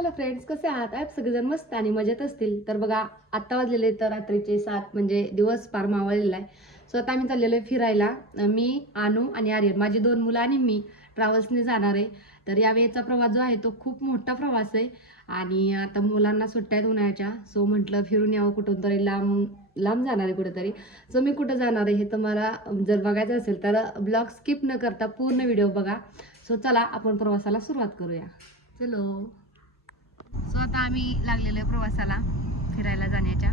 Hello friends, कसे आहात? आप सगळेजण मस्त आणि मजेत असतील. तर बघा, आत्ता वाजलेले तर रात्रीचे 7 म्हणजे दिवस पार मावळलेला आहे. सो आता आम्ही चाललेलो आहे फिरायला. मी, अनु आणि आर्यन, माझी 2 मुलं आणि मी ट्रॅव्हल्सने जाणार आहे. तर यावेळेचा प्रवास जो आहे तो खूप मोठा प्रवास आहे आणि आता मुलांना सुट्ट्या आहेत उन्हाळ्याच्या. सो म्हटलं फिरून यावं कुठून तरी, लांब लांब जाणार आहे कुठेतरी. सो मी कुठं जाणार आहे हे तुम्हाला जर बघायचं असेल तर ब्लॉग स्किप न करता पूर्ण व्हिडिओ बघा. सो चला आपण प्रवासाला सुरुवात करूया. चलो. सो आता आम्ही लागलेलो आहे प्रवासाला फिरायला जाण्याच्या.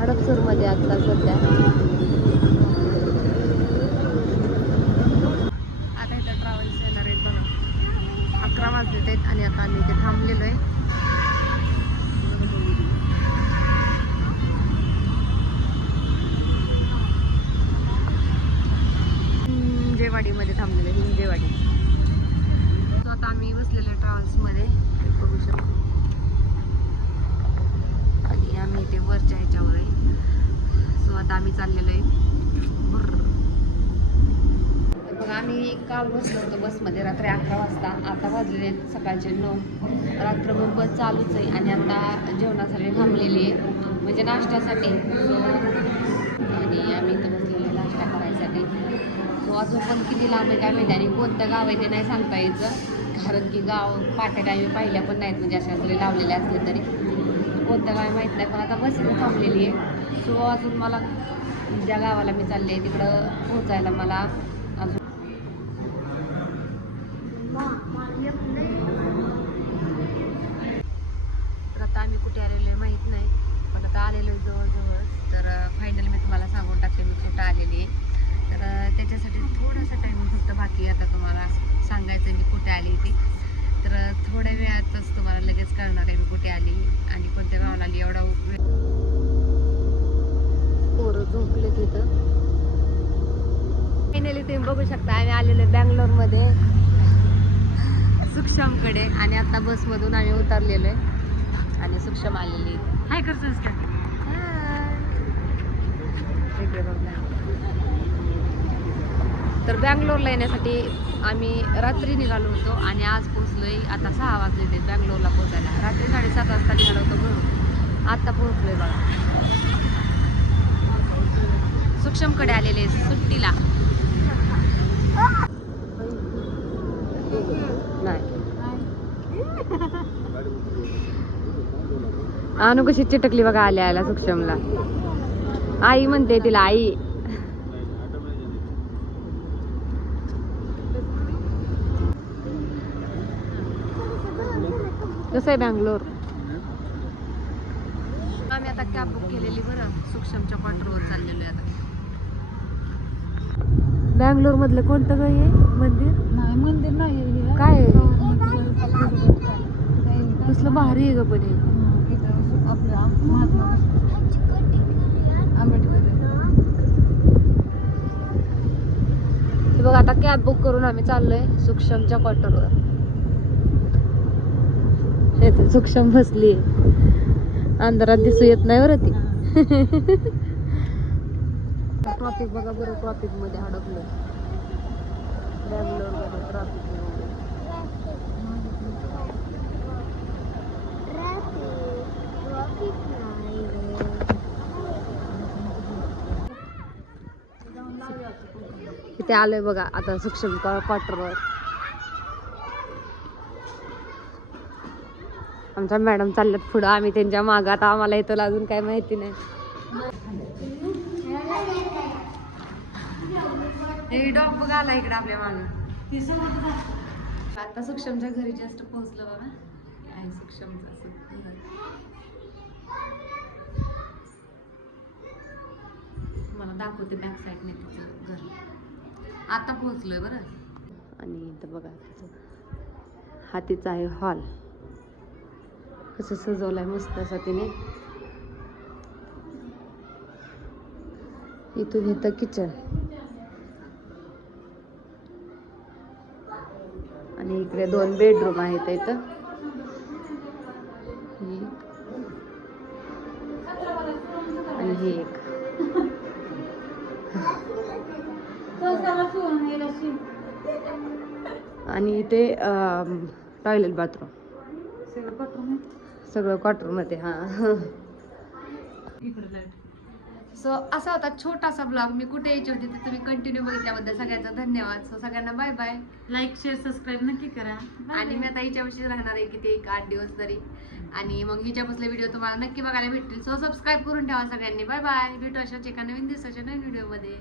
हडपसरमध्ये आता सध्या आता इथं ट्रॅव्हल्स येणार आहेत बघा. 11 वाजलेत आहेत आणि आता आम्ही इथे थांबलेलो आहे. हिंजेवाडीमध्ये थांबलेलो आहे, हिंजेवाडी. सो आता आम्ही बसलेलो आहे ट्रॅव्हल्समध्ये, बघू शकतो. आणि आम्ही इथे वरच्या ह्याच्यावर आहे. सो आता आम्ही चाललेलो आहे. तर बघा, आम्ही काल बसलो होतो बसमध्ये रात्री 11 वाजता. आता वाजलेले आहेत सकाळचे 9. रात्रभर बस चालूच आहे आणि आता जेवणासाठी थांबलेली आहे, म्हणजे नाश्त्यासाठी. आणि आम्ही इथं बसलेलो आहे नाश्ता करायसाठी. सो अजून पण किती लांब आहे काय माहिती आणि कोणतं गाव आहे ते नाही सांगता यायचं, कारण की गाव पाट्या काय मी पाहिल्या पण नाहीत, म्हणजे अशा जरी लावलेले असले तरी कोणतं गाव माहीत नाही. पण आता बस इथं थांबलेली आहे. सो अजून मला ज्या गावाला मी चालले आहे तिकडं पोहोचायला मला अजून तर आता आम्ही कुठे आलेलो आहे माहीत नाही, पण आता आलेलो आहे जवळजवळ. तर फायनल मी तुम्हाला सांगून टाकते मी कुठं आलेली आहे. तर त्याच्यासाठी थोडासा टाईम फक्त बाकी आहे आता तुम्हाला सांगायचं मी कुठे आली ती. तर थोड्या वेळातच तुम्हाला लगेच कळणार आहे मी कुठे आली आणि कोणत्या गावाला आली. एवढा वेळ पोरं झोपले तिथं. फायनली तुम्ही बघू शकता आम्ही आलेलो आहे बँगलोरमध्ये सुक्षमकडे. आणि आता बसमधून आम्ही उतरलेलो आहे आणि सुक्षम आलेली. हाय करतोस का? तर बँगलोरला येण्यासाठी आम्ही रात्री निघालो होतो आणि आज पोहोचलोय. आता 6 वाजले ते बँगलोरला पोहोचायला. रात्री 7:30 वाजता निघालो होतो म्हणून आता पोहोचलोय बघा. सुक्षमकडे आलेले सुट्टीला. नाही अनु कशी चिटकली बघा आल्या आल्या सुक्षमला. आई म्हणते तिला आई. कसं आहे बँगलोर? आम्ही आता कॅब बुक केलेली बरं, सुक्षमच्या क्वार्टरवर चाललेलो आहे आता. बँगलोर मधलं कोणतं गाव आहे? मंदिर नाही, मंदिर नाही. काय कसलं भारी आहे ग पण हे. बघा आता कॅब बुक करून आम्ही चाललोय सुक्षमच्या क्वार्टरवर. सुक्षम बसली अंधारात दिसू येत नाही बरं ती. ट्रॉफिक बघा बरं, ट्रॉफिक मध्ये अडकलो बँगलोर मध्ये. ट्रॉफिक इथे आलोय बघा आता सुक्षम क्वार्टरवर. आमच्या मॅडम चालल्यात पुढं, आम्ही त्यांच्या मागं. आता आम्हाला इथं अजून काय माहिती नाही. हे डॉग बघा आला इकडे आपल्या मागं. आता सुक्षमच्या घरी जस्ट पोहोचलो बघा. आहे सुक्षमचं असं मला दाखवते बॅक साईडने तिचं घर. आता पोहोचलोय बरं. आणि इथं बघा हा तिचा आहे हॉल. कसं सजवलंय मस्त असं तिने. इथून येतं किचन आणि इकडे 2 बेडरूम आहेत इथं. आणि हे एक. आणि इथे टॉयलेट बाथरूम सगळं क्वार्टरमध्ये हां. सो असा होता छोटासा ब्लॉग. मी कुठे यायची होती ते तुम्ही कंटिन्यू बघितल्याबद्दल सगळ्यांचा धन्यवाद. सो सगळ्यांना bye bye. Like share subscribe नक्की करा. आणि मी आता हिच्यापाशी राहणार आहे किती 8 दिवस तरी. आणि मग हिच्यापासले व्हिडिओ तुम्हाला नक्की बघायला भेटतील. सो सबस्क्राईब करून ठेवा सगळ्यांनी. Bye bye. भेटू अशाच एका नवीन दिवसाच्या नवीन व्हिडिओमध्ये.